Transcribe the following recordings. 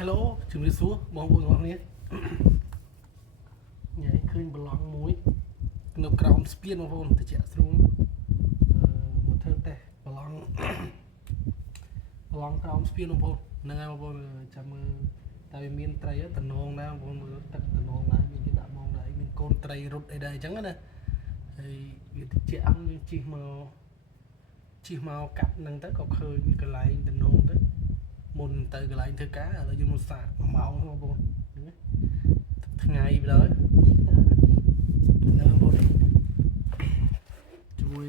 Hello ជំរាបសួរបងប្អូនទាំងអស់គ្នាញ៉ៃឃើញប្លង់មួយនៅក្រោមស្ពានបងប្អូនតិចស្រួលមកធ្វើតេស្តប្លង់ក្រោមស្ពានបងប្អូនហ្នឹងហើយបងប្អូនចាំមើលតែវាមានត្រីតំណងដែរបងប្អូនមើលទឹកតំណងដែរមានគេដាក់មកដែរមានកូនត្រីរត់អីដែរអញ្ចឹងណាហើយវាតិចអង្គយើងជិះមកកាត់ហ្នឹងទៅក៏ឃើញកន្លែងតំណងទៅមុនទៅកន្លែងធ្វើការឥឡូវយើងមកសាក1ម៉ោងបងប្អូនហ្នឹងថ្ងៃទៅដល់បងប្អូនជួយ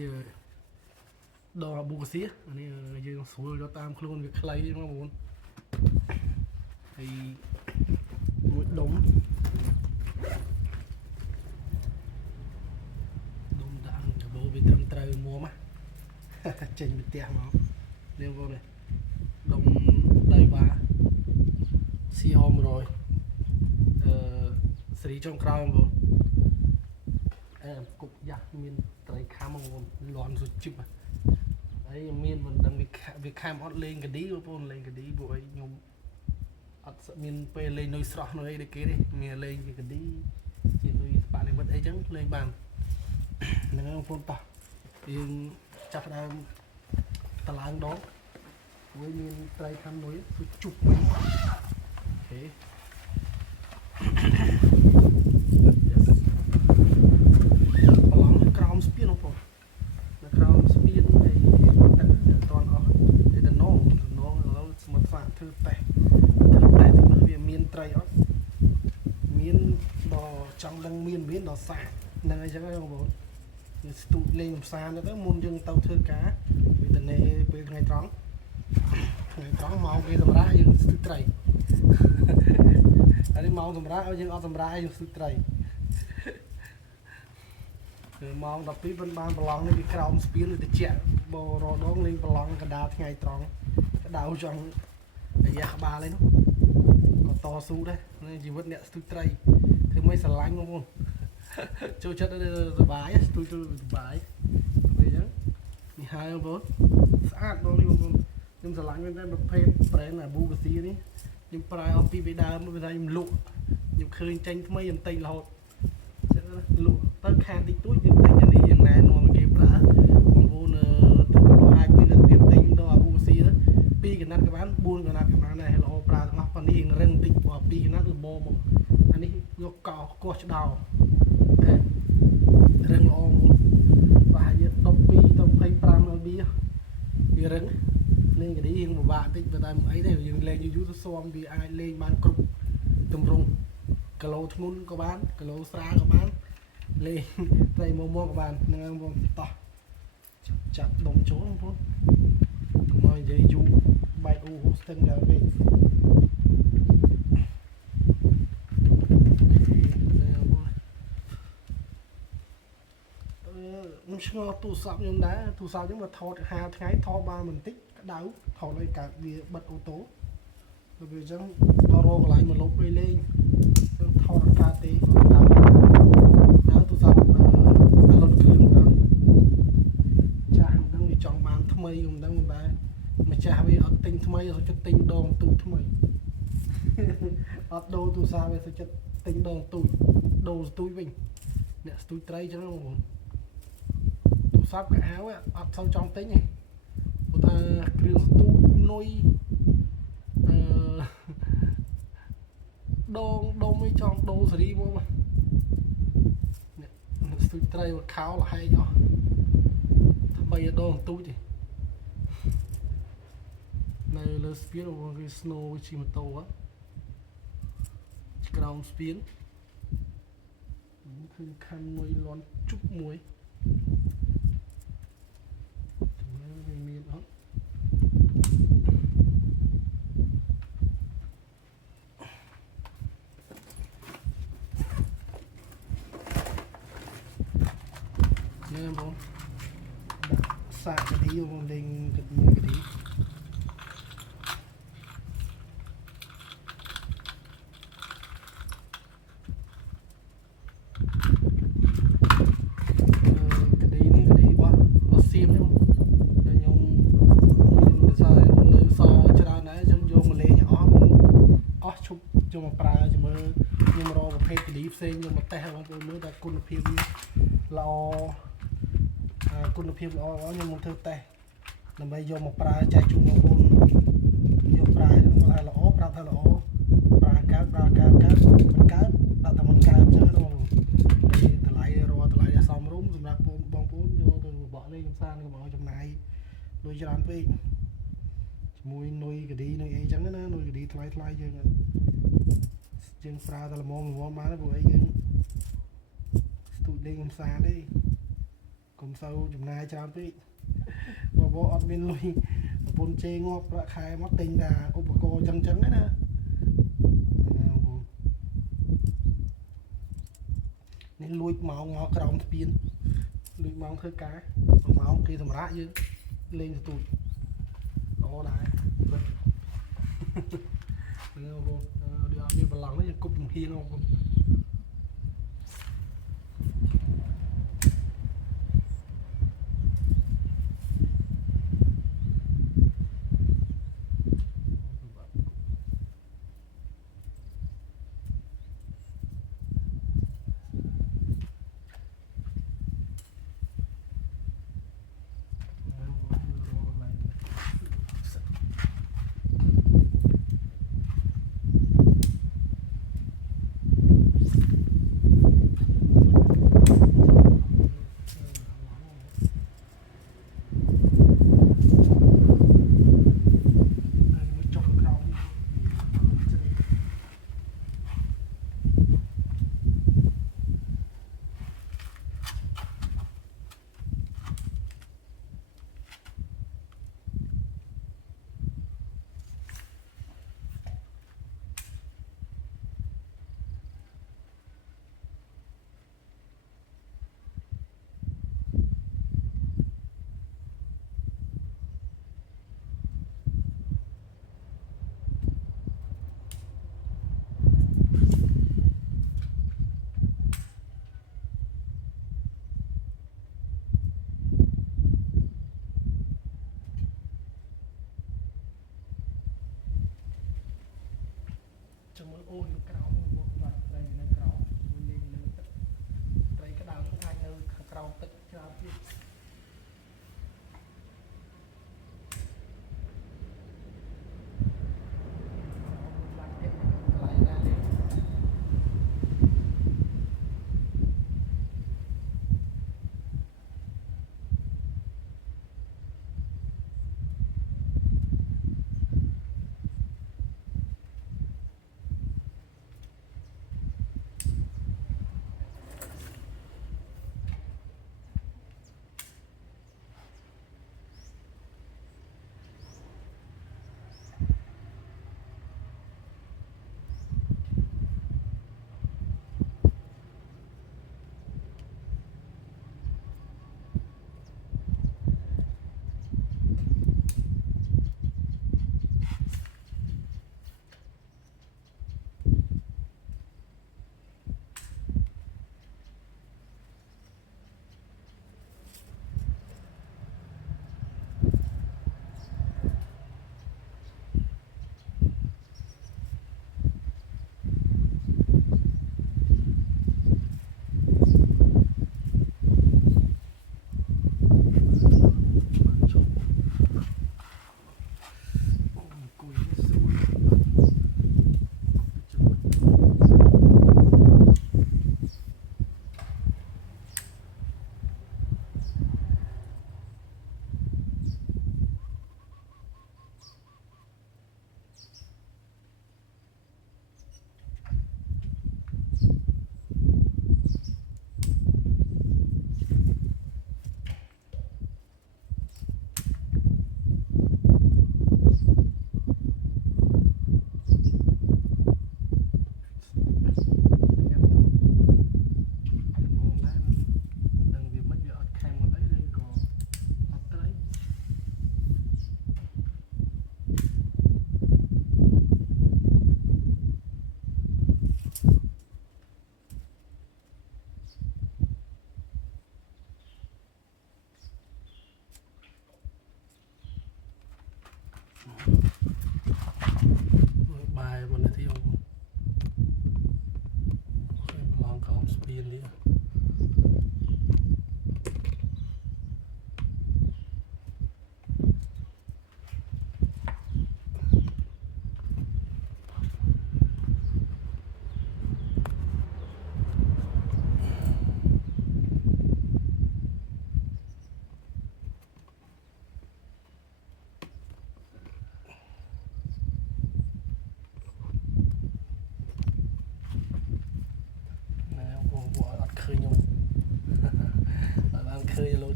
ដងអាប៊ូកាសៀអានេះយើងស្រួលយកតាមខ្លួនវាខ្លីបងប្អូនហើយមួយដុំដាក់កាបូវាត្រឹមត្រូវមួមចេញពីផ្ទះមកនេះបងប្អូននេះដុំដៃបាស៊ីហម100សេរីចុងក្រោយបងប្អូនគុកយ៉ាស់មានត្រីខាំបងប្អូនលន់សុជិបហើយមានមិនដឹងវាខាំអត់លេងកាឌីបងប្អូនលេងកាឌីពួកអីខ្ញុំអត់មានពេលលេងនុយស្រស់នុយអីដូចគេទេមានលេងកាឌីជានុយស្ប៉ានិមិត្តអីចឹងលេងបានហ្នឹងបងប្អូនតោះយើងចាប់ដើមតឡើងដងវាមានត្រីខាំនុយសុជុបវិញអូខេក្រោមស្ពានបងប្អូននៅក្រោមស្ពាននៃទឹកអត់ទាន់អស់ទេតំណងឥឡូវស្មាត់សាកធ្វើតេស្តទៅមើលវាមានត្រីអត់មានដល់ចង់ដឹងមានដល់សាកហ្នឹងអញ្ចឹងហ្នឹងបងប្អូនយើងស្ទូចលេងកំសាន្តទៅមុនយើងទៅធ្វើការវិធានីពេលថ្ងៃត្រង់មកគេសម្រាប់យើងស្ទូចត្រីហើយនេះមកសម្រាប់ឲ្យយើងអត់សម្រាប់យើងស្ទូចត្រីគឺម៉ោង12ប៉ុន្មានប្រឡងនេះវាក្រោមស្ពានទៅជាបរដងលេងប្រឡងកណ្ដាលថ្ងៃត្រង់កដៅចង់រយៈក្បាលឯនោះក៏តស៊ូដែរជីវិតអ្នកស្ទូចត្រីធ្វើមិនស្រឡាញ់បងប្អូនចូលចិត្តសុបាយស្ទូចទៅសុបាយពេលអញ្ចឹងនេះហើយបងប្អូនស្អាតបងនេះបងប្អូនខ្ញុំស្រឡាញ់មែនតែប្រភេទប្រេងអាប៊ូកាស៊ីនេះខ្ញុំប្រើអស់ពីដើមពេលខ្ញុំលក់ខ្ញុំឃើញចេញថ្មីខ្ញុំទិញរហូតលក់ទៅខាងតិចតួចយើងទិញអានេះយ៉ាងណែនាំគេប្រើបងប្អូនអាចមានលទ្ធភាពទិញដល់អាប៊ូកាស៊ី2កណាត់ក៏បាន4កណាត់ក៏បានដែរល្អប្រើទាំងអស់ប៉ុន្តែរឹងតិចព្រោះ2កណាត់ល្មមអានេះយកកោកោះឆ្ដោរឹងល្អប្រហែលជា12ទៅ25 LB វារឹងលេងកាឌីយើងពិបាកតិចតែអីទេយើងលេងយូរទៅស៊ាំវាអាចលេងបានគ្រប់ទម្រង់គីឡូធ្ងន់ក៏បានគីឡូស្រាលក៏បានលេងត្រីមកក៏បានហ្នឹងហើយបងតោះចាប់ដុំចូលបងប្អូនកុំឲ្យនិយាយយូរបែកអ៊ូហូស្ទឹងដល់ពេកខ្ញុំឆ្ងល់ទូរស័ព្ទខ្ញុំដែរទូរស័ព្ទខ្ញុំមកថត50ថ្ងៃថតបានបន្តិចក្តៅថតឲ្យកើតវាបិទអូតូទៅវាអញ្ចឹងដល់រកកន្លែងមកលុបវិញលេងយើងថតអត់កើតទេដើរទូរស័ព្ទរត់គ្រឿងក្រោយចាស់មិនដឹងវាចង់បានថ្មីមិនដឹងមិនដែរម្ចាស់វាអត់ទិញថ្មីអត់ចិត្តទិញដងទូចថ្មីអត់ដូរទូរស័ព្ទវាសុខចិត្តទិញដងទូចដូរស្ទូចវិញអ្នកស្ទូចត្រីអញ្ចឹងបងប្អូនទូរស័ព្ទកៅអៅអត់សូវចង់ទិញទេព្រោះថាគ្រឿងស្ទូចនុយដងឯងចង់ដូរសេរីមកនេះស្ទូចត្រីមកខោលហែកអស់ថ្មីដងទូចទេនៅលើស្ពានគេ snow ជិះម៉ូតូក្រោមស្ពានឃើញខាំមួយលន់ជុកមួយវាមានអត់នេះបងដាក់សាកកាឌីបងលេងកាឌី ប្រើជាមួយខ្ញុំរកប្រភេទកលីផ្សេងខ្ញុំមកតេស្តបងប្អូនមើលតែគុណភាពវាល្អគុណភាពល្អខ្ញុំមកធ្វើតេស្តដើម្បីយកមកប្រើចែកជូនបងប្អូនយកប្រើហ្នឹងមកថាល្អប្រាប់ថាល្អប្រើកើតមិនកើតដាក់តែមិនកើតអញ្ចឹងណាបងប្អូនតម្លៃរកតម្លៃសមរម្យសម្រាប់បងប្អូនយកទៅបកលេងកំសាន្តកុំឲ្យចំណាយលុយច្រើនពេកជាមួយនុយកឌីនុយអីចឹងណានុយកឌីថ្លៃយើងប្រើតែល្មមបានព្រោះអីយើងស្ទូចលេងកំសាន្តទេកុំសូវចំណាយច្រើនពេកបងប្អូនអត់មានលុយប្រពន្ធជេរងាប់ប្រាក់ខែមកទិញតែឧបករណ៍ចឹងណានេះលួចម៉ោងមកក្រោមស្ពានលួចម៉ោងធ្វើការ1ម៉ោងគេសម្រាប់យើងលេងស្ទូចល្អដែរបងប្អូនដូចអត់មានប្រឡងទេយើងគប់ជំហានបងប្អូនចាំមើលអូននៅក្រោមមកបាទត្រីនៅក្រោមលេងលើទឹកត្រីក្តៅថានៅខាងក្រោមទឹកច្រើនទៀត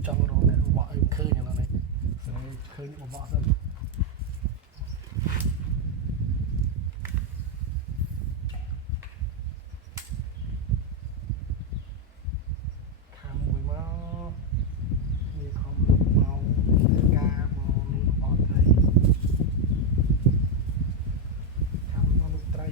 trong rồi này vợ em khơi như là này khơi những vợ dân khám mùi máu như không màu ca màu luôn vợ này khám nó lúc tray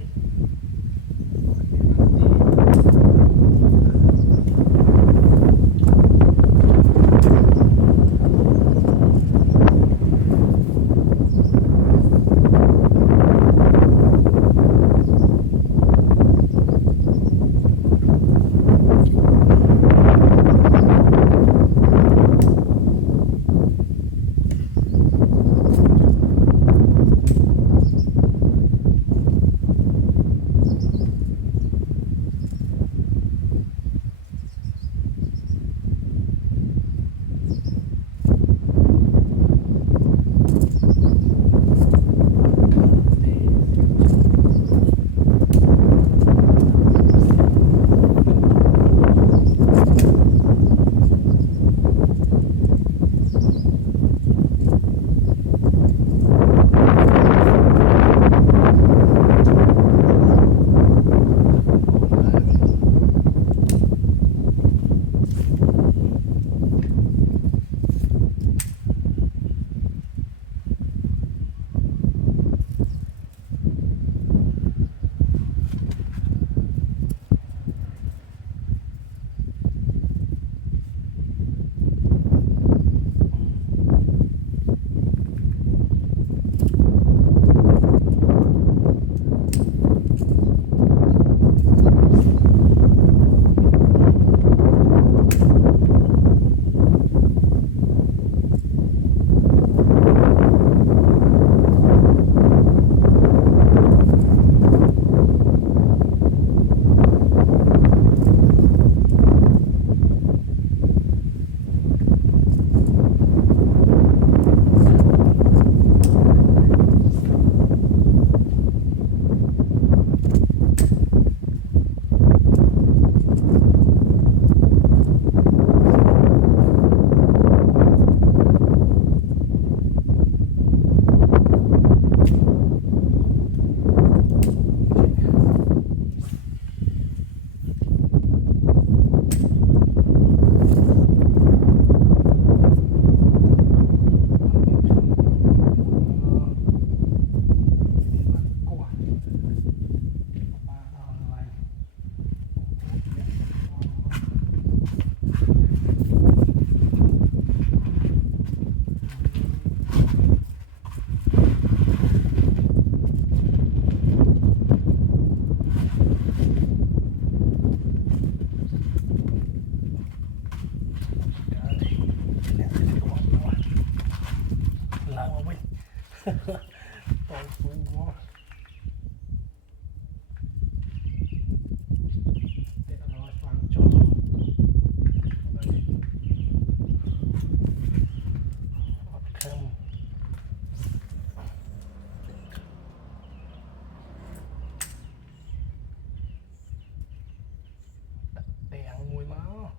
Tôi cũng có để nó vàng cho không đèn mùi máu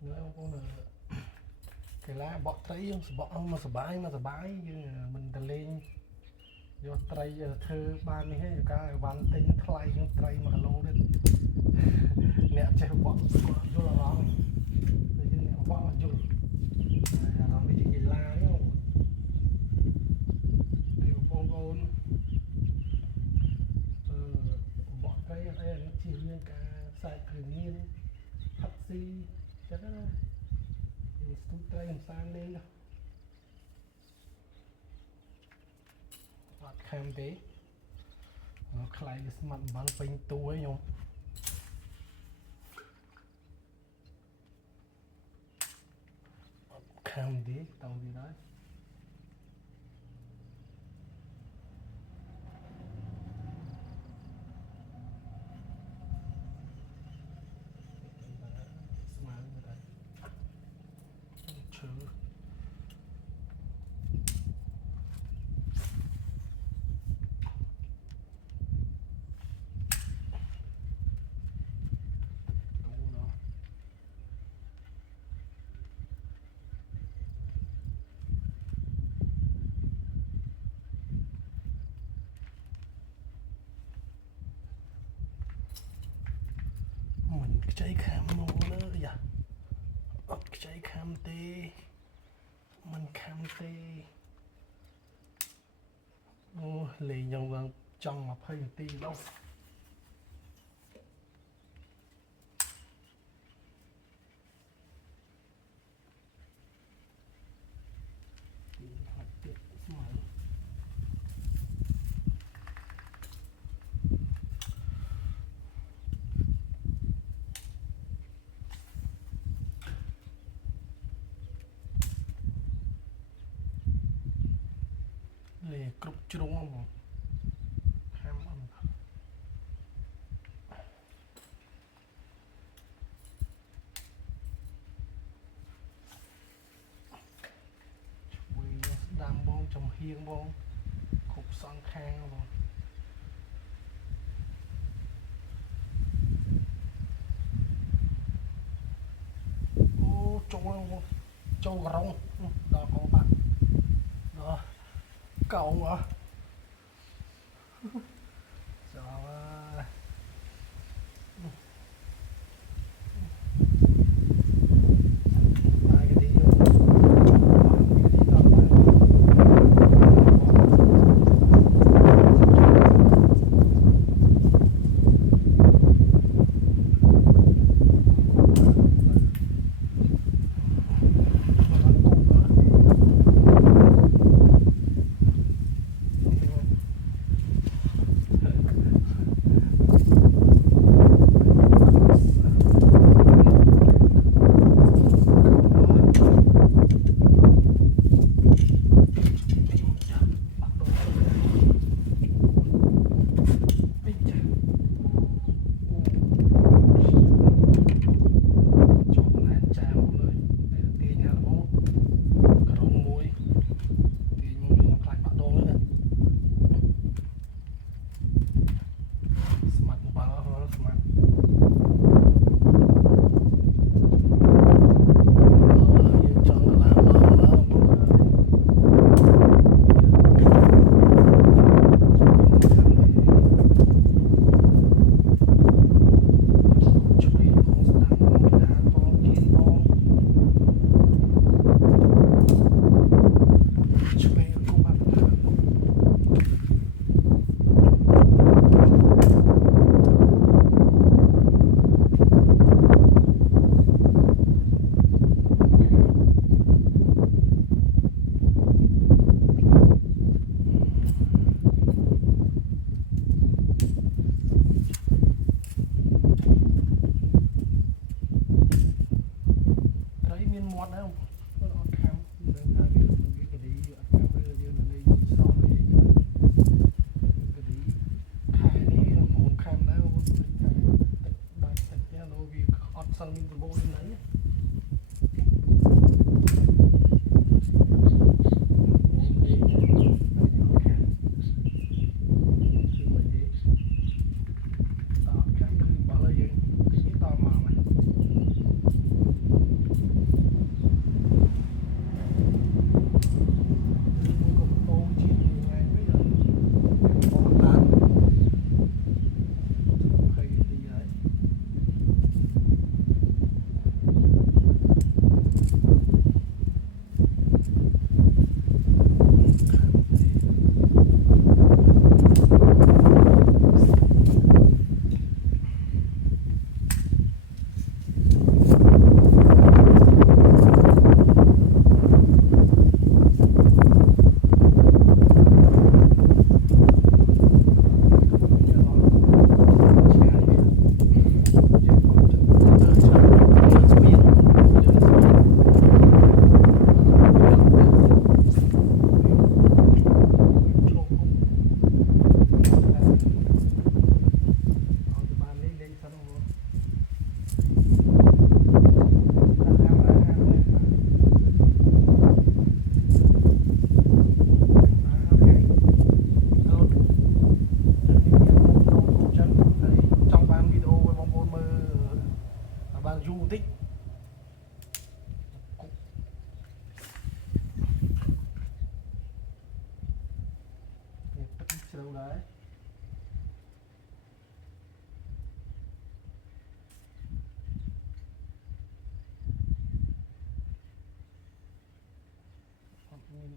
nữa con cái lá bọ tấy bọ mà sờ bái như mình ta lên do tây thơ ban này hết cái văn tính thay nhưng tây mà lâu đấy nè chơi bọ vô là đó rồi chứ nè bọ vô nó mới chỉ lá đấy không điều con bọ tây đây nó chỉ riêng cả sài tự nhiên taxi chắc là tụi tây làm sao lên đâu khám thế nó khai cái mặt bằng pin tu ấy nhung khám thế tao gì đấy khăm tê mình khăm tê ô lì nhau vàng trong mà phơi tê đâu lì cục trúng không ham ăn quỳ đam bông trong hiên bông cục son khang bông ô châu rong đó có bạn đó cậu mà rồi ai cái đi vô cái đi tao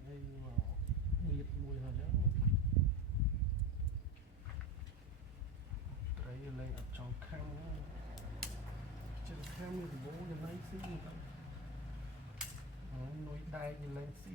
ấy mà biệt mùi hả chứ đấy lên ở trong cam trên cam thì bố như lấy xí nồi đai như lấy xí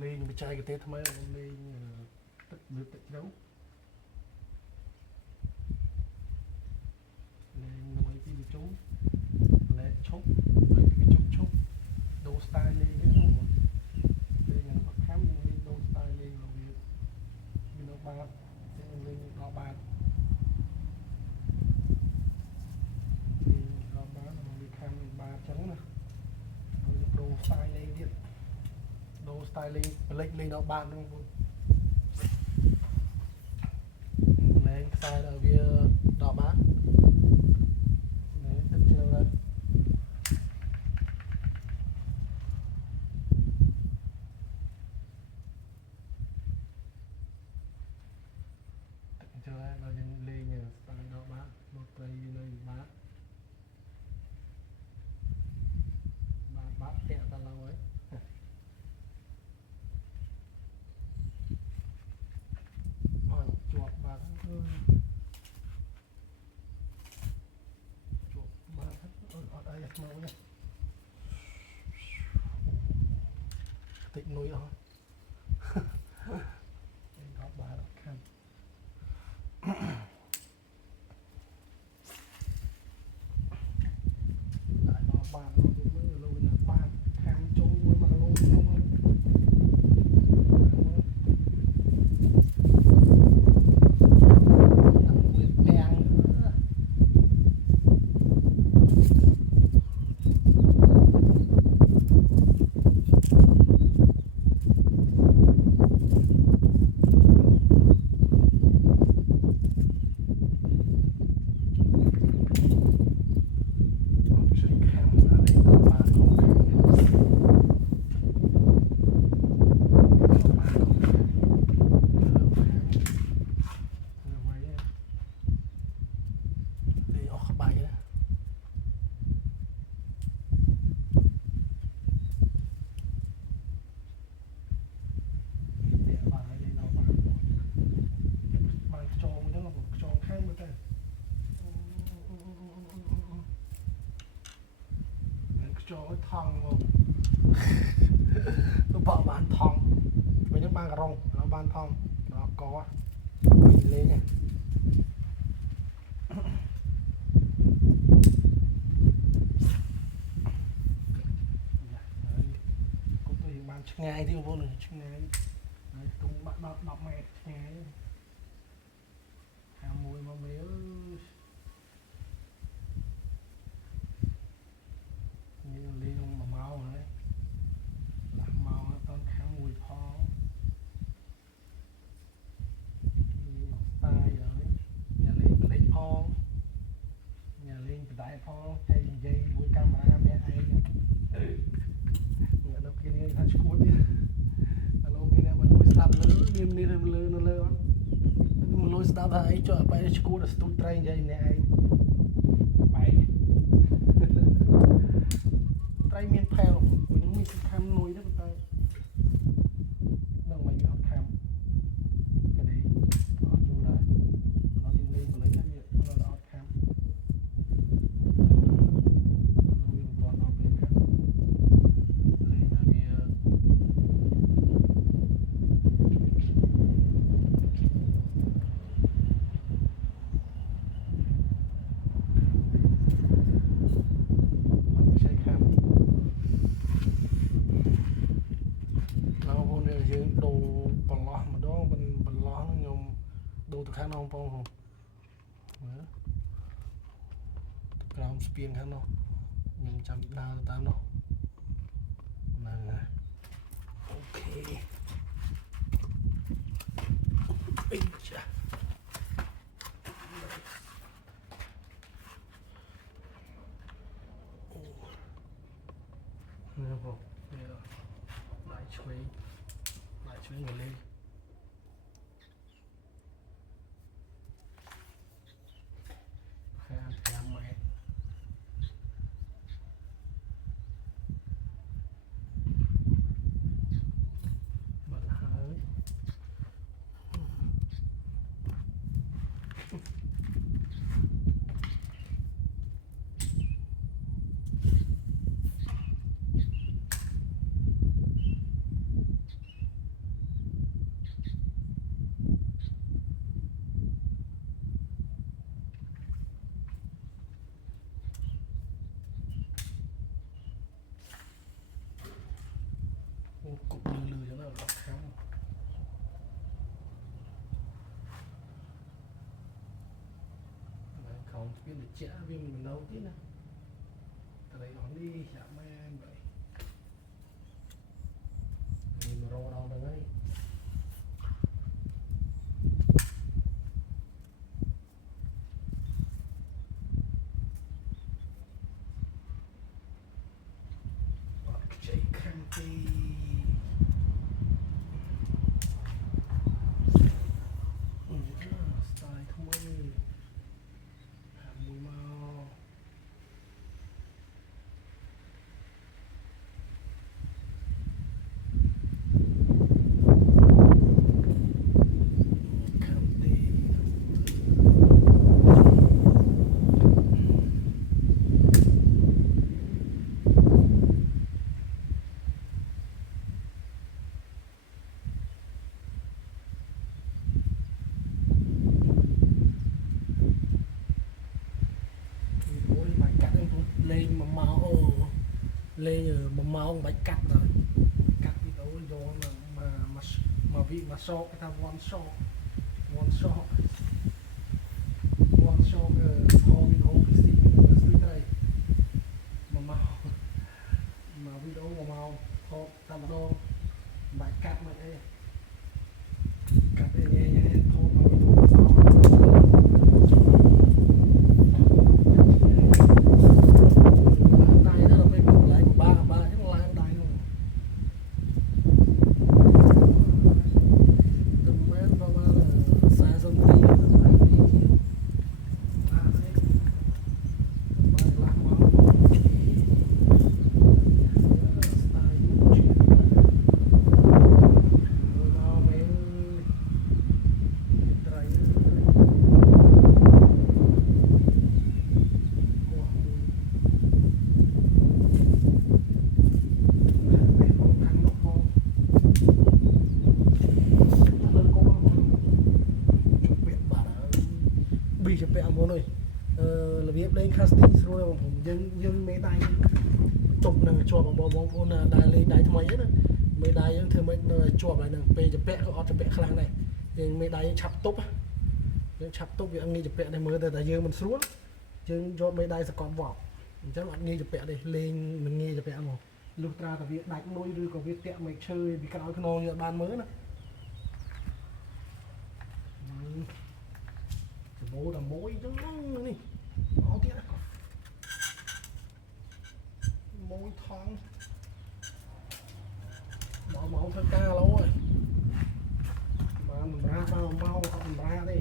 lên bị chai cái tết mấy lên tất được tất đấu lên nó mấy cái bị trúng lệ chốc mấy cái bị chốc đồ style lên hết luôn đây là nó khám lên đồ style lên rồi vì nó ba sẽ lên có ba có ba nó bị khám ba trắng nè đồ style lên điện đồ styling lên đó bạn đúng không lên style ở phía đỏ bán đấy tất nhiên là cho nó lên nhờ style đỏ bán một cây lên bán bán tẹo ta lâu ấy chuột bán chuột bán ở đây nấu nha tịnh nuôi thôi đó bán khăn đại nó bán nó cũng mới lâu là bán khăn trâu với mà lâu không cho thòng luôn nó vợ bán thòng với những ban cà rồng nó ban thòng nó có mình lên này cũng tùy bán chắc ngay thì vô này chắc ngay tung bạn đọc mẹ ngay ham mùi mà mấy như lên mà máu đấy là máu nó con kháng mùi phó như tay rồi nhà lên lấy phó nhà lên đại phó thay dây với camera mẹ ai người đâu kia người ta chụp đi alo mình là mình lôi stop lỡ niêm đi thêm lỡ nó lỡ mình lôi stop ấy cho phải chụp được stop train dây này ai bảy tay miền phèo mìnhมีcam nuôi đó người ta đừng mà học cam cái đấy họ vô là nó đi lên và lấy cái việc nó là học cam nuôi một con nó bên cạnh lên là bia đồ bẩn lót mà đó mình bẩn lót nhom đồ từ khác nào không không ground spin khác nào nhom chạm đa ta nào là ok không lại chuối người lên hai mẹ bật hơi cục lư cho nó lọt khám không biết là chả vì mình nấu tí nè tại đây nó đi chả mấy em vậy thì mà rô đâu được ấy chạy khăn thì style không ơi mùi màu lên mà máu bánh cắt rồi cắt đi đâu vô mà vị mà so cái thằng one shot home in office dưới đây mà máu mà video mà máu hộp tầm đô bánh cắt mà đây cắt đây nhé hộpจะไปเอาโมหน่อยระเบียบเล่นคาสติ้งสโลว์ผมยังไม่ได้จบหนึ่งจวบบอกพูนได้เลยได้ทำไมนะไม่ได้ยังเธอไม่จวบอะไรหนึ่งไปจะแปะก็ออกจะแปะครั้งไหนยังไม่ได้ยังฉับตุ๊บยังฉับตุ๊บอย่างนี้จะแปะในมือแต่ยังมันสโลว์ยังจวบไม่ได้สกอตบอกฉันอันนี้จะแปะเลยเล่นมันงี้จะแปะหมดลูกตราแต่วิได้นุ้ยด้วยกับวิแตะไม่เชยวิกระเอาขนมอยู่บ้านมือนะbố là mối trắng nắng này nó tiếc đấy mối thoáng bỏ máu thôi ca lâu rồi mà mình ra sao mau mình ra đi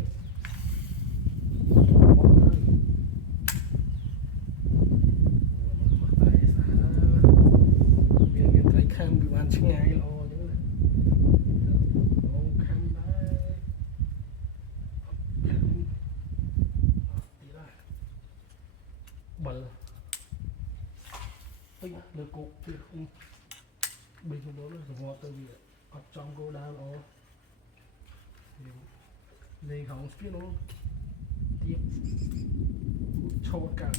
khám bị ban chừng ngày lo chứ khám đấy bẩn ấy được cục thì không bình thường đó là ngọt từ vì ở trong cô đa nó này không biết nó tiếp chốt cả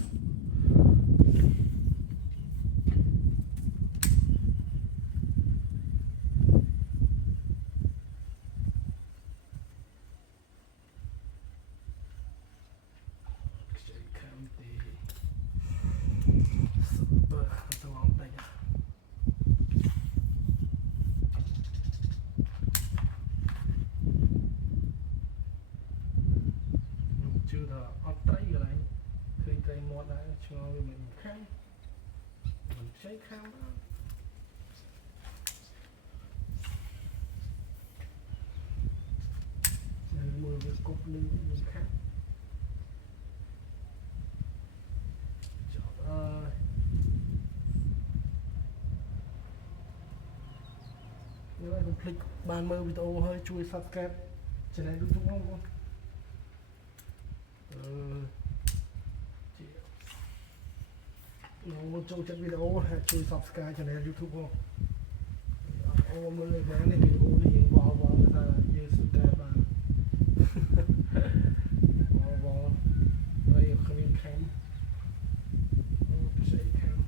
chưa là ấp tay rồi này khi tay một đã cho mình khám mình xây khám cục lưng dùng khác nếu ai không click bàn mơ video hơi chui subscribe channel YouTube không con nó muốn trông chất video chui subscribe channel YouTube không ô mơ này cái này video này hiện vào người ta như subscribe mà vào đây không in cam sẽ cam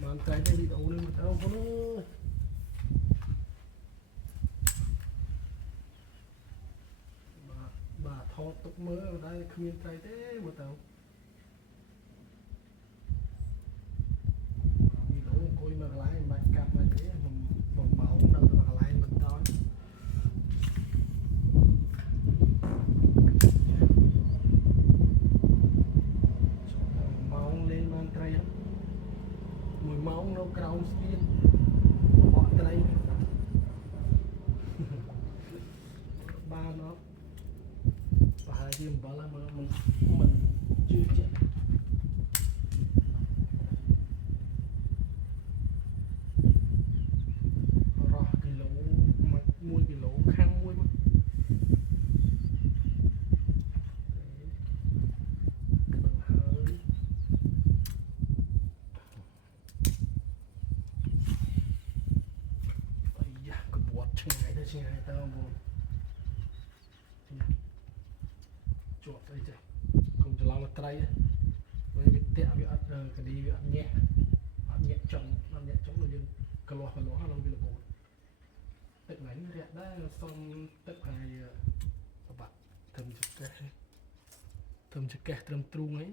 mà cái video này một tao có bà thọ tục mơ ở đây không yên tay thế một tàu video coi mà lại bạn cặp này thế một mẫu đâu mà lại mình thôi mẫu lên mang tray mùi mẫu nó crown skin bỏ tray ba nó và riêng bảo là mình chưa chết rồi cái lỗ mà mua cái lỗ khăn mua mà cái bằng hơi ây da cái bọt chân ngày tao buồn chuột đây chứ không cho lòng tray với việc tẹo bị ắt cái đi bị ắt nhẹ chống là dân cái lỗ nó bị lỗ tức này nó đẹp đấy xong tức này các bạn thầm chụp kẹt thầm trung ấy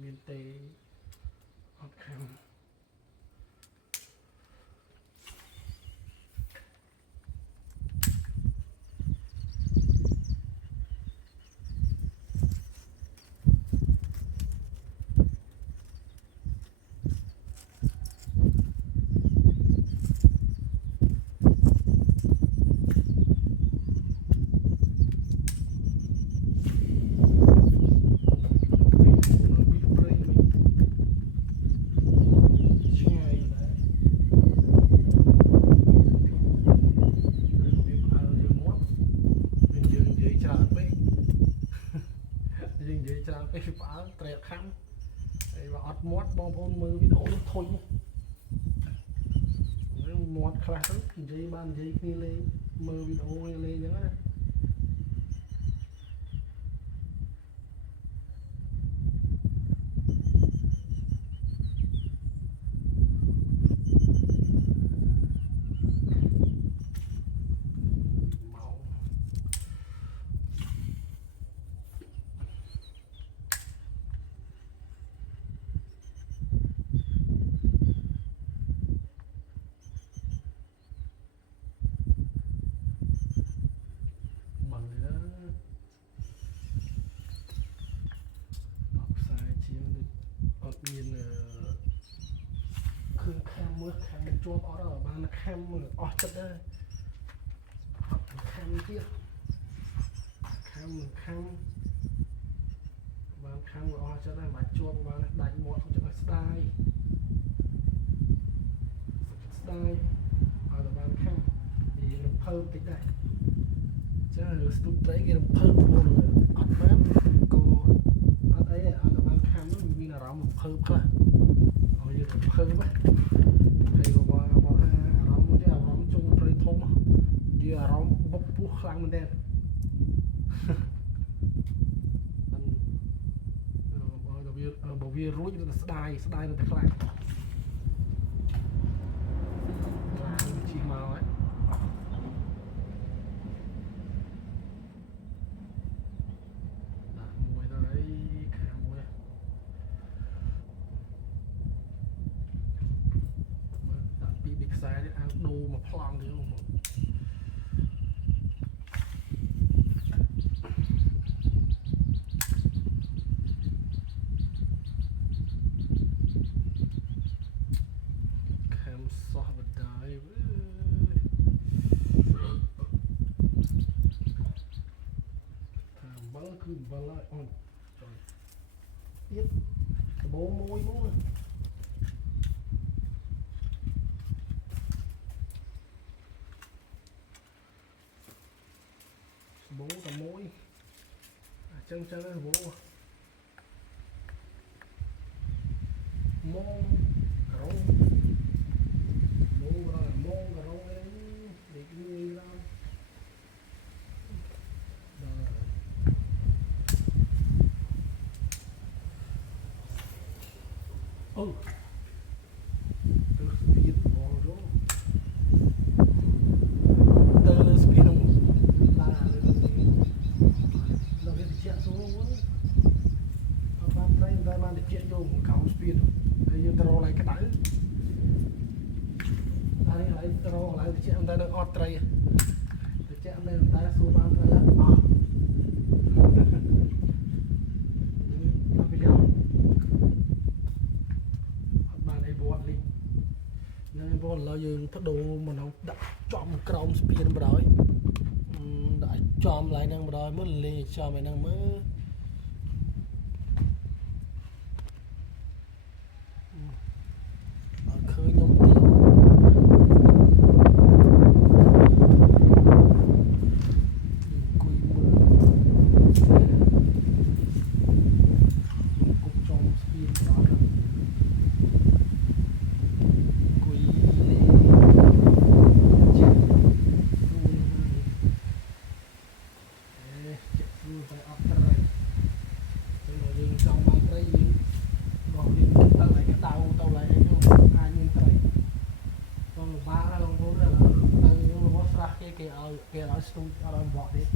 miền tây học hàng cái phá trẹt khăn và ọt mót bong phôn mơ video nó thôi mót khá tức dây ban dây kia lên mơ video lên nhớ này miền khương kham mưa kham chua có đó mà kham chất đấy kham kia kham mà kham chất đấy mà chua mà đánh một không cho phải style ở bàn kham thì nó thơm tí này chứ là stút đấy cái nó thơm luôn rồi ớt mát cô ớt ấy ở bàn kham nó vì là rau một thơm cơ rồi giờ thơm á thì mà rau chứ là rau chung rồi thơm giờ rau bốc buộc khăn bên đen bộ viên rúi nó slide nó thật lại chi màu ấy mùi ra đấy khá mùi bị bịch xe đấy ăn đồ mà plong thế không vâng lại ôi trời tiếp bố môi bố này bố cả môi chân chân là bố mông rong mông rồi mông cả rong ấy để cái người ra oh terus speed ball đó terus speed là nó cái chuyện số quá bạn thấy người ta mang được chuyện vô một cầu speed đây như tao lại cái đáy đây lại tao lại cái chuyện người ta đang ọt tray cái chuyện này người ta số ban tray áบอลเราយើងទៅដូរមកនៅដាក់ចំក្រោមស្ពានបណ្ដោយដាក់ចំឡើងនឹងបណ្ដោយមើលលេងចំឯហ្នឹងមើលអត់ឃើញខ្ញុំទេគួយមើលគុកចំស្ពានបណ្ដោយគេឲ្យស្ទូចឲ្យបកទៀត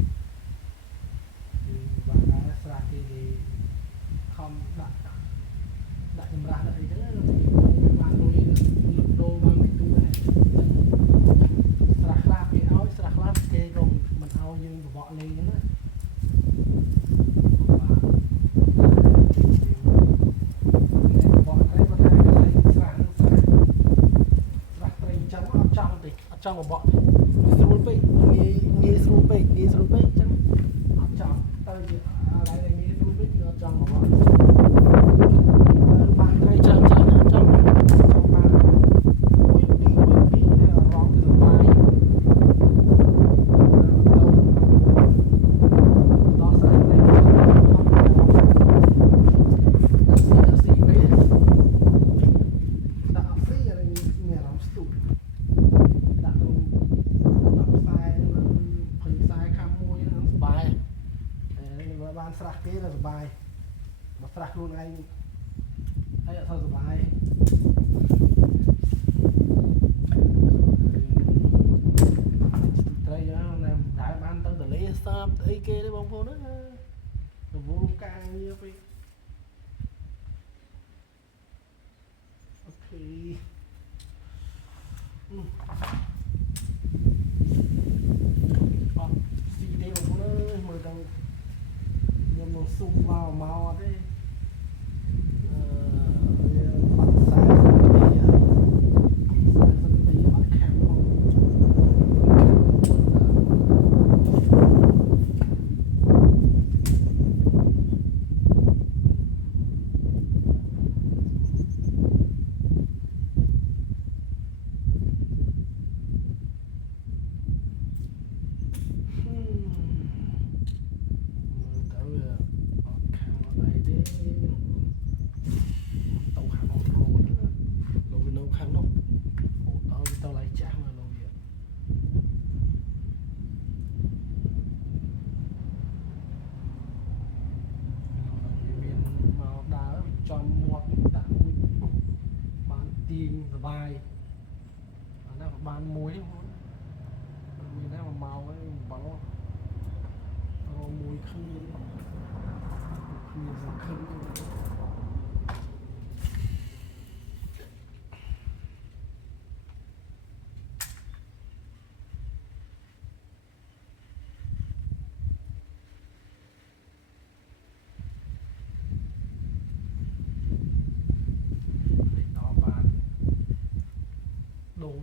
បាទណាស្រះគេខំដាក់ចម្រាស់ដាក់អីចឹងបានលុយដូរបានពីទូដែរស្រះខ្លះគេឲ្យស្រះខ្លះគេក៏មិនឲ្យយើងបកលេងចឹងណាចង់បបស្រួលពេកងាយស្រួលពេកងាយស្រួលពេកចឹងអត់ចង់ទៅជាឡើយតែងាយស្រួលពេកគឺអត់ចង់បបបានត្រីច្រើនចង់បានមួយពីររងទៅសុបាយដល់ស្អែកនេះដាក់ស៊ីពេកដាក់អស៊ីอะไรមានអារម្មណ៍ស្ទុះបានស្រះគេlàសុបាយមកស្រះខ្លួនឯងអីអត់សូវសុបាយត្រីណាតែបានទៅទលេសាបអីគេទេបងប្អូនណារវល់ការងារពេកអូខេអត់ស៊ីទេបងប្អូនអើយមើលទៅខ្ញុំនឹងស៊ូមមកទេបាត់40នាទីអត់ខាំផងចំមាត់ដាក់មួយបានទាញសុបាយអានោះបានមួយទេមានតែ1ម៉ោងឯងបាល់រងមួយគ្នាសង្ឃឹម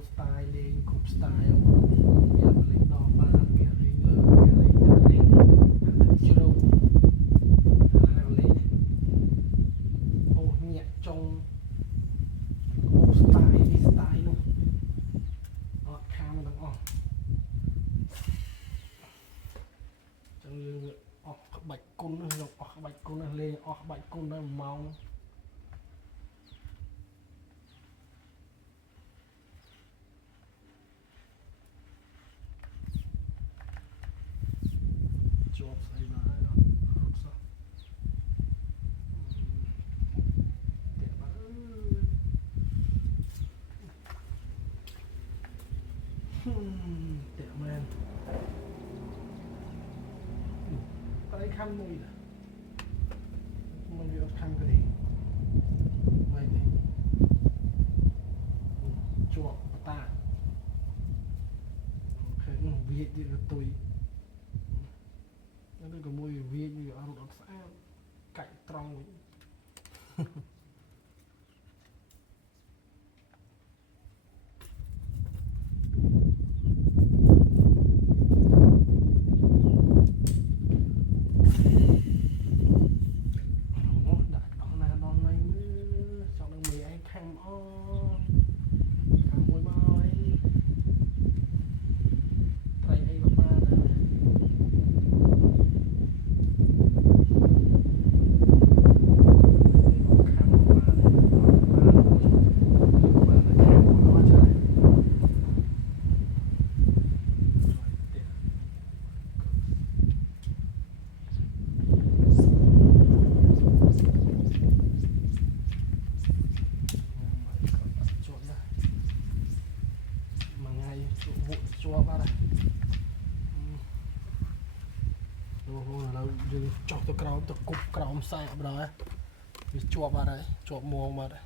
ស្ទាយលេងគ្រប់ស្ទាយមានលេងដល់បានមានលេងលើមានលេងទឹកជ្រៅ trong style luôn khám được không trong bạch côn nó bạch côn nó lên bạch côn nó màu chụp thấy nó đẹp men cái khăn mùi là mình việc khăn cái gì mày này chuột ta cái việc gì là tôi nó cái mùi việc như ở đó sẽ cậy trong chua ba này rồi chọc tôi cào tôi cục cào sai ở đó chua ba đây chua mua mà đây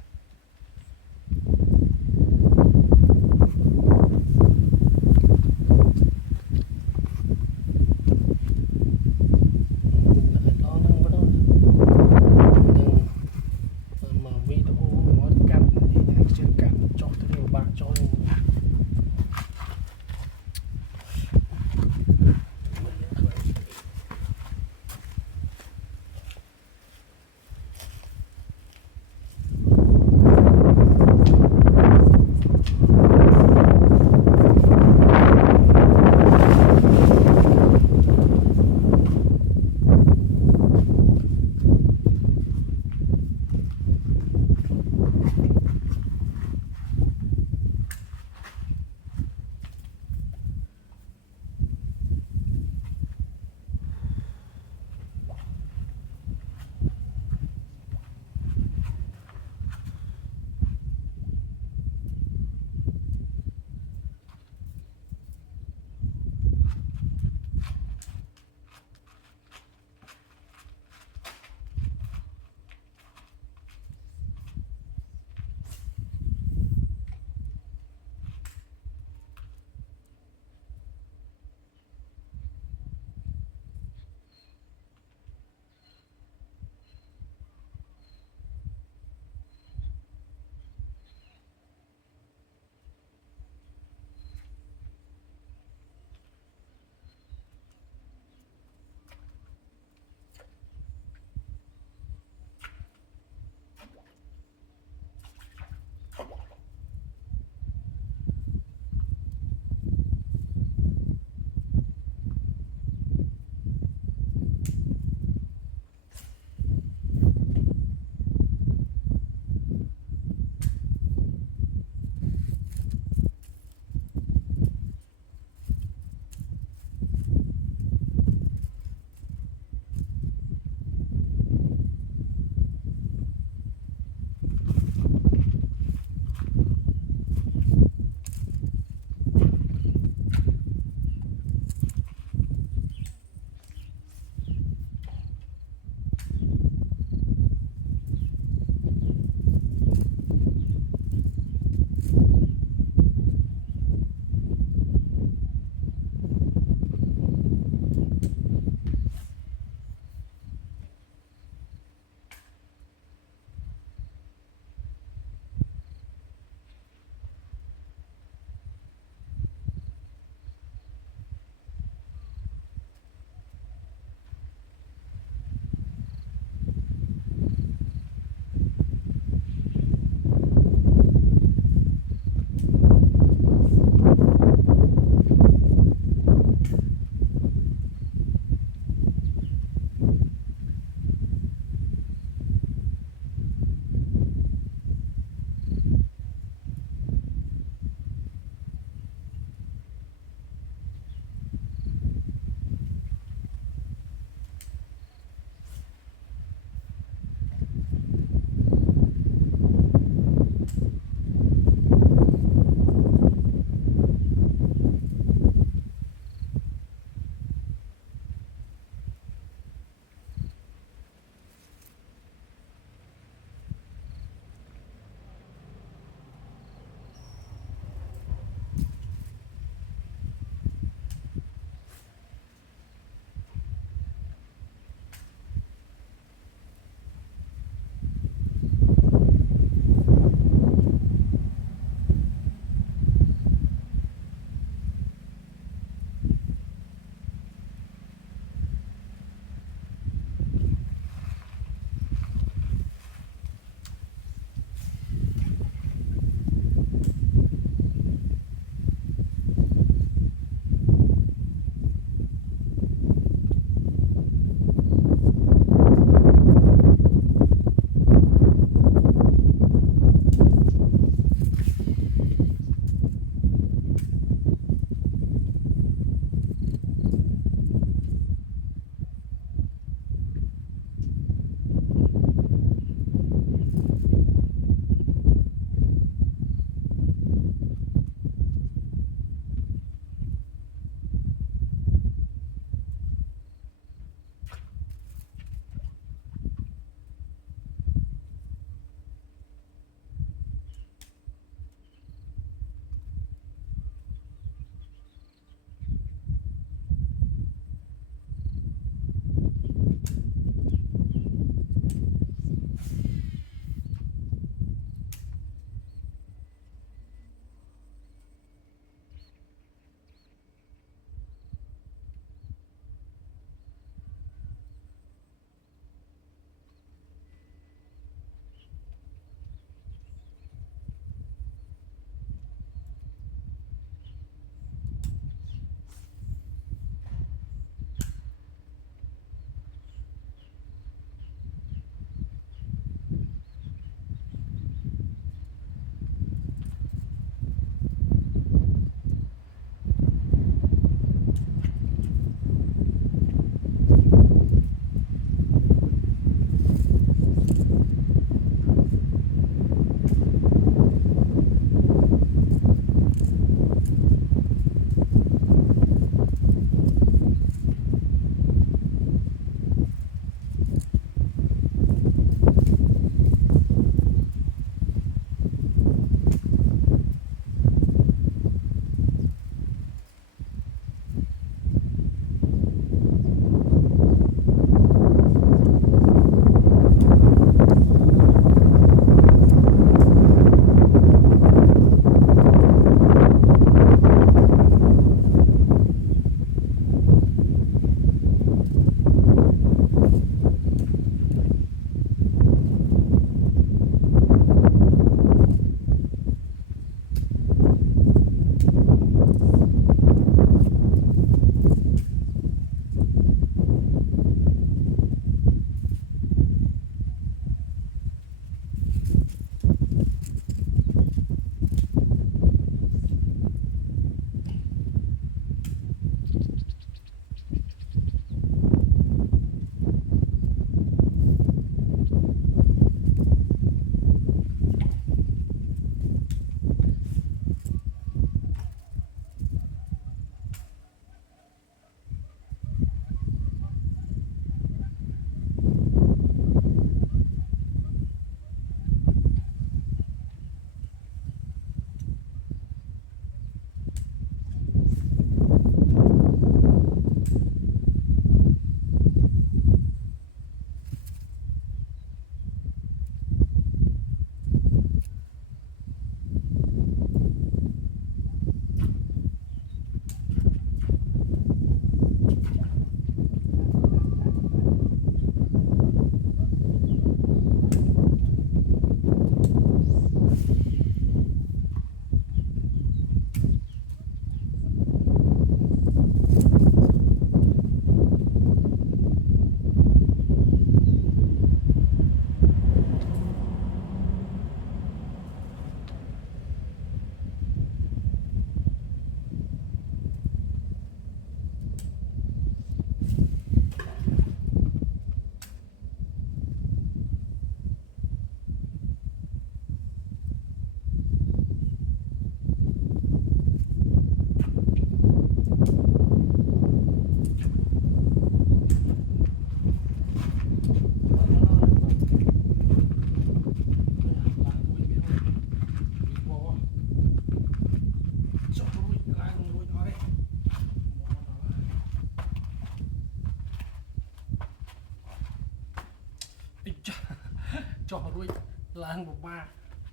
ឡើងពិបាក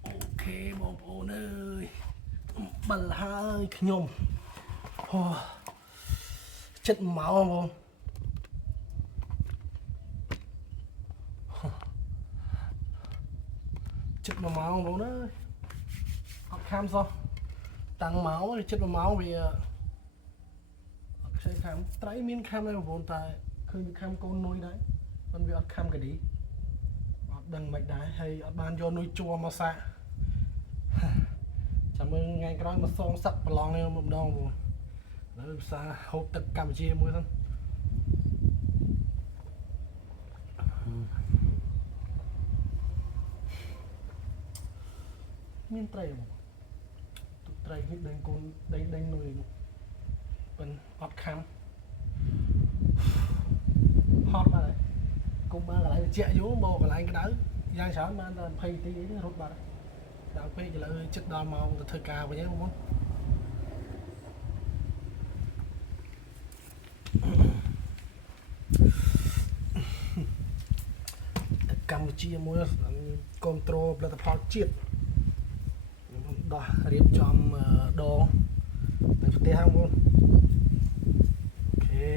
អូខេបងប្អូនអើយបិលហើយខ្ញុំអូចិត្តម៉ោងបងចិត្ត1 ម៉ោងបងអើយអត់ខាំសោះតាំងម៉ោងចិត្ត1 ម៉ោងវាអត់ខ្ចីខាំត្រីមានខាំដែរបងប្អូនតែឃើញវាខាំកូននុយដែរមិនវាអត់ខាំកាឌីអត់ដឹងមិនដែរហើយអត់បានយកនុយជួមកសាក់ចាំមើលថ្ងៃក្រោយមកសងសឹកប្រឡងនេះម្ដងបងឥឡូវភាសាហូបទឹកកម្ពុជាមួយហ្នឹងមានត្រីបងទុកត្រីនេះដេញកូនដេញនុយប៉ុនអត់ខាំហត់បាទគុំមកកន្លែងជាក់យូរមកកន្លែងក្តៅយ៉ាងច្រើនបានតែ20នាទីអីរត់បាត់ដល់ពេលឥឡូវជិតដល់ម៉ោងទៅធ្វើការវិញហ្នឹងបងកម្ពុជាមួយគ្រប់គ្រងផលិតផលជាតិខ្ញុំដោះរៀបចំដងនៅផ្ទះហ្នឹងបងអូខេ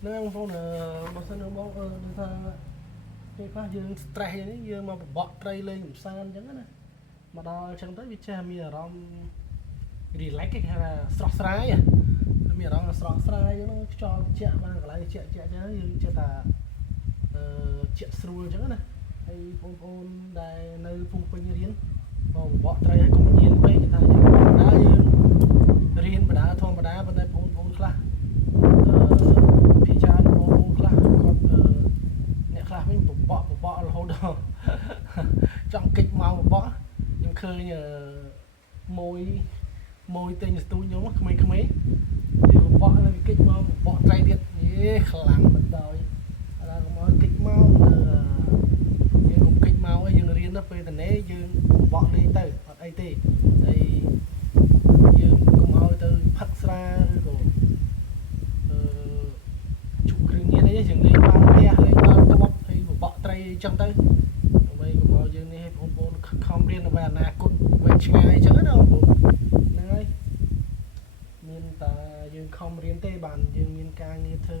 ហ្នឹងបងប្អូនបើសិនបងថាពេលខ្លះយើង stress នេះយើងមកបបក់ត្រីលេងកំសាន្តអញ្ចឹងណាមកដល់អញ្ចឹងទៅវាចេះមានអារម្មណ៍ relax គេថាស្រស់ស្រាយមានអារម្មណ៍ស្រស់ស្រាយអញ្ចឹងខ្យល់ជាក់បានកន្លែងជាក់អញ្ចឹងយើងចេះតែជាក់ស្រួលអញ្ចឹងណាហើយបងប្អូនដែលនៅភូមិពេញរៀនមកបបក់ត្រីឲ្យកុំញៀនពេកថាយើងរៀនបណ្ដាធម្មតាប៉ុន្តែបងប្អូនខ្លះភាសាបងប្អូនខ្លះគាត់អ្នកខ្លះវិញបបក់រហូតដល់ចង់កិច្ចមកបបក់ខ្ញុំឃើញមួយទិញស្ទូចខ្ញុំក្មេងៗវាបបក់ហើយវាកិច្ចមកបបក់ត្រីទៀតយេខ្លាំងមិនដល់ឥឡូវមកកិច្ចមកយើងកុំកិច្ចមកឲ្យយើងរៀនទៅពេលតនេយើងបបក់លេងទៅអត់អីទេហើយយើងកុំឲ្យទៅផឹកស្រាឬក៏ជុកគ្រឿងញៀនអីយើងលេងបានផ្ទះលេងបានក្បត់ហើយបបក់ត្រីអីចឹងទៅដើម្បីកុំឲ្យយើងនេះឲ្យបងប្អូនខំរៀនដើម្បីអនាគតវែងឆ្ងាយអញ្ចឹងណាបងប្អូនហ្នឹងហើយមានតែយើងខំរៀនទេបានយើងមានការងារធ្វើ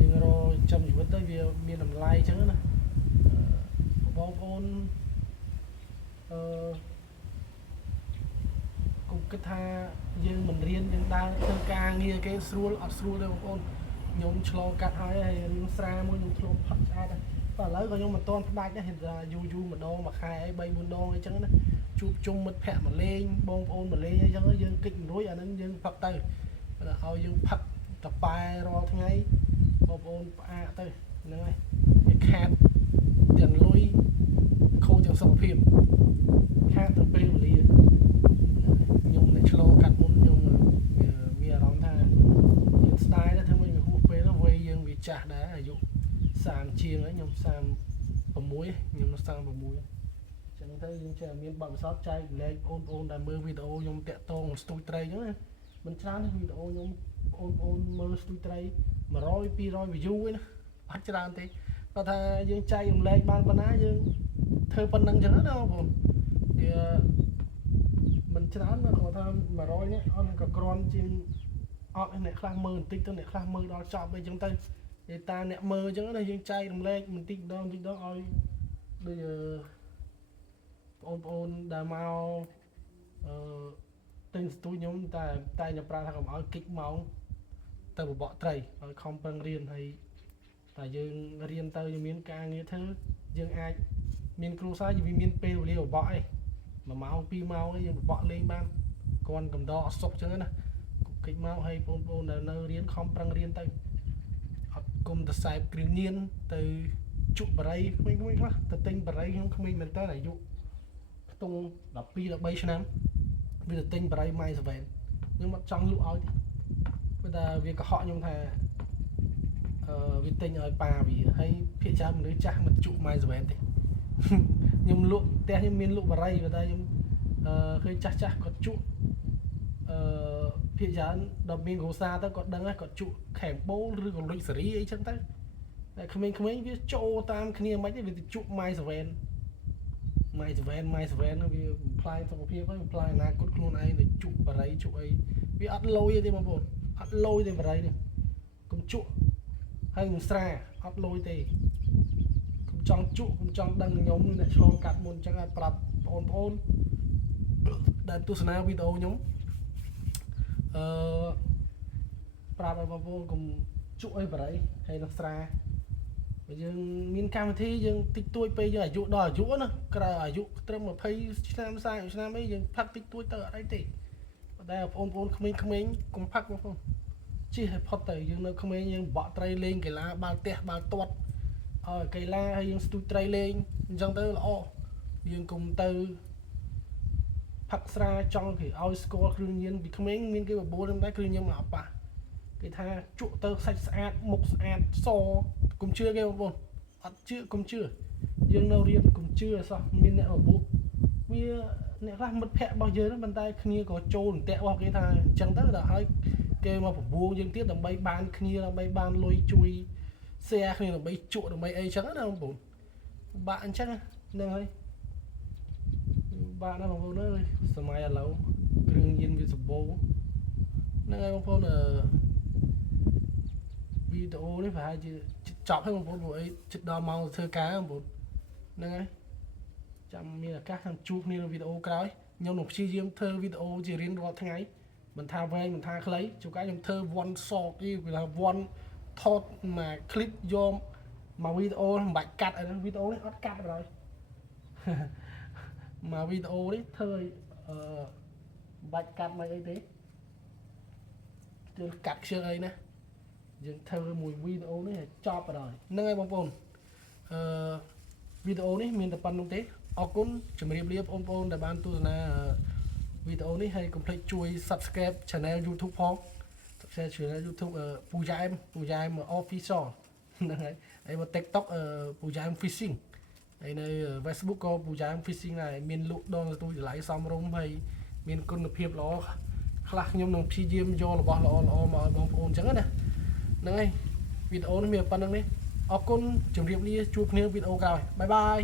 យើងរកចំជីវិតទៅវាមានតម្លៃអញ្ចឹងណាបងប្អូនគុំគិតថាយើងមិនរៀនយើងដើរធ្វើការងារគេស្រួលអត់ស្រួលទេបងប្អូនខ្ញុំឆ្លងកាត់ហើយរឿងស្រាមួយខ្ញុំឆ្លងផឹកឆ្អែតតែឥឡូវក៏ខ្ញុំមិនទាន់ផ្ដាច់ដែរហេតុថាយូរម្ដងមួយខែ3 4 ដងអីចឹងណាជួបជុំមិត្តភ័ក្តិមកលេងបងប្អូនមកលេងអីចឹងយើងគិតរួយអាហ្នឹងយើងផឹកទៅឲ្យយើងផឹកតប៉ែរាល់ថ្ងៃបងប្អូនផ្អាកទៅហ្នឹងហើយវាខាតទាំងលុយខូចទាំងសុខភាពខាតទៅពេលវេលាខ្ញុំអ្នកឆ្លងកាត់មុនខ្ញុំមានអារម្មណ៍ថាយើងស្ដាយទៅធ្វើមិនវាហួសពេលទៅវ័យយើងវាចាស់ដែរអាយុ30ជាងហើយខ្ញុំ36ខ្ញុំ36ចឹងទៅយើងចេះមានបទពិសោធន៍ចែករំលែកបងប្អូនដែលមើលវីដេអូខ្ញុំតាក់ទងស្ទូចត្រីអញ្ចឹងណាមិនច្រើនទេវីដេអូខ្ញុំបងប្អូនមើលស្ទូចត្រី100 200 view ឯណាអត់ច្រើនទេគាត់ថាយើងចែករំលែកបានប៉ុណ្ណាយើងធ្វើប៉ុណ្្នឹងអញ្ចឹងណាបងប្អូនវាមិនច្រើនគាត់ថា100នេះអត់ក៏គ្រាន់ជាងអត់អ្នកខ្លះមើលបន្តិចទៅអ្នកខ្លះមើលដល់ចប់អីចឹងទៅតែតាអ្នកមើលអញ្ចឹងណាយើងចែករំលែកបន្តិចម្ដងឲ្យដូចបងប្អូនដែលមកទិញស្ទូចខ្ញុំតែខ្ញុំប្រាប់ថាកុំឲ្យគិចម៉ោងទៅបបក់ត្រីឲ្យខំប្រឹងរៀនហើយតែយើងរៀនទៅយើងមានការងារធ្វើយើងអាចមានគ្រូសាស្ត្រយើងមានពេលវេលាបបក់អី1 ម៉ោង 2 ម៉ោងអីយើងបបក់លេងបានគ្រាន់កំដរអត់សុខចឹងណាគិចមកឲ្យបងប្អូនដែលនៅរៀនខំប្រឹងរៀនទៅអត់គុំទៅសែបគ្រឿងញៀនទៅជក់បរិយក្មេងៗខ្លះទៅទិញបរិយខ្ញុំក្មេងមែនតើអាយុខ្ទង់12 13ឆ្នាំវាទៅទិញបរិយម៉ៃ7ខ្ញុំអត់ចង់លក់ឲ្យទេព្រោះតែវាកុហកខ្ញុំថាវាទិញឲ្យប៉ាវាហើយភាគច្រើនមនុស្សចាស់មិនជក់ម៉ៃ7ទេខ្ញុំលក់ផ្ទះខ្ញុំមានលក់បរិយព្រោះតែខ្ញុំឃើញចាស់គាត់ជក់ភាគច្រើនដល់មានគ្រួសារទៅគាត់ដឹងហើយគាត់ជក់ខេមបូលឬក៏លុចសេរីអីចឹងទៅ តែក្មេងៗវាចូលតាមគ្នាមិនទេវាទៅជក់ My 7 My 7វាផ្លាយសុខភាពហើយផ្លាយអនាគតខ្លួនឯងទៅជក់បរិយជក់អីវាអត់លយទេបងប្អូនអត់លយទេបរិយនេះកុំជក់ហើយកុំស្រាអត់លយទេកុំចង់ជក់កុំចង់ដឹងខ្ញុំអ្នកឆ្លងកាត់មុនអញ្ចឹងឲ្យប្រាប់បងប្អូនដែលទស្សនាវីដេអូខ្ញុំប្រាប់ឲ្យបងប្អូនកុំជក់អីបរិយហើយនឹងស្រាយើងមានកម្មវិធីយើងតិចតួចពេលយើងអាយុដល់អាយុណាក្រៅអាយុត្រឹម20ឆ្នាំ40ឆ្នាំអីយើងផឹកតិចតួចទៅអត់អីទេប៉ុន្តែបងប្អូនក្មេងៗកុំផឹកបងប្អូនជិះឲ្យផុតទៅយើងនៅក្មេងយើងបក់ត្រីលេងកីឡាបាល់ទះបាល់ទាត់ឲ្យកីឡាហើយយើងស្ទូចត្រីលេងអញ្ចឹងទៅល្អយើងកុំទៅផឹកស្រាចង់គេឲ្យស្គាល់គ្រឿងញៀនពីក្មេងមានគេបបួលតែគ្រឿងញៀនមកអត់ប៉ះគេថាជក់ទៅសាច់ស្អាតមុខស្អាតសកុំជឿគេបងប្អូនអត់ជឿកុំជឿយើងនៅរៀនកុំជឿសោះមានអ្នកបបួលវាអ្នកខ្លះមិត្តភ័ក្តិរបស់យើងហ្នឹងប៉ុន្តែគ្នាក៏ចូលអន្ទាក់របស់គេថាអញ្ចឹងទៅដល់ហើយគេមកបបួលយើងទៀតដើម្បីបានគ្នាដើម្បីបានលុយជួយ share គ្នាដើម្បីជក់ដើម្បីអីអញ្ចឹងណាបងប្អូនបាក់អញ្ចឹងហ្នឹងហើយបាក់ណាបងប្អូនអើយសម័យឥឡូវគ្រឿងញៀនវាសម្បូរហ្នឹងហើយបងប្អូនវីដេអូនេះប្រហែលជាចប់ហើយបងប្អូនព្រោះអីជិតដល់ម៉ោងធ្វើការបងប្អូនហ្នឹងហើយចាំមានឱកាសចាំជួបគ្នានៅវីដេអូក្រោយខ្ញុំនឹងព្យាយាមធ្វើវីដេអូជារៀងរាល់ថ្ងៃមិនថាវែងមិនថាខ្លីជួនកាលខ្ញុំធ្វើវ៉ាន់សកគេថាវ៉ាន់ថតមកคลิปយកមកវីដេអូមិនបាច់កាត់អីវីដេអូនេះអត់កាត់ទេមកវីដេអូនេះធ្វើឲ្យបាច់កាត់មិនអីទេគឺកាត់ខ្ជិលអីណាយើងធ្វើមួយវីដេអូនេះឲ្យចប់បណ្ដោយហ្នឹងហើយបងប្អូនវីដេអូនេះមានតែប៉ុណ្្នឹងទេអរគុណជម្រាបលាបងប្អូនដែលបានទស្សនាវីដេអូនេះហើយកុំភ្លេចជួយ Subscribe Channel YouTube ផង Subscribe Channel YouTube ពូយ៉ែម Official ហ្នឹងហើយហើយមក TikTok ពូយ៉ែម Fishing ហើយនៅ Facebook ក៏ពូយ៉ែម Fishing ដែរមានលក់ដងទទួលតម្លៃសមរម្យហើយមានគុណភាពល្អខ្លះខ្ញុំនឹងព្យាយាមយករបស់ល្អៗមកឲ្យបងប្អូនអញ្ចឹងណាហ្នឹងហើយវីដេអូនេះមានប៉ុណ្្នឹងនេះអរគុណជម្រាបលាជួបគ្នាវីដេអូក្រោយបាយបាយ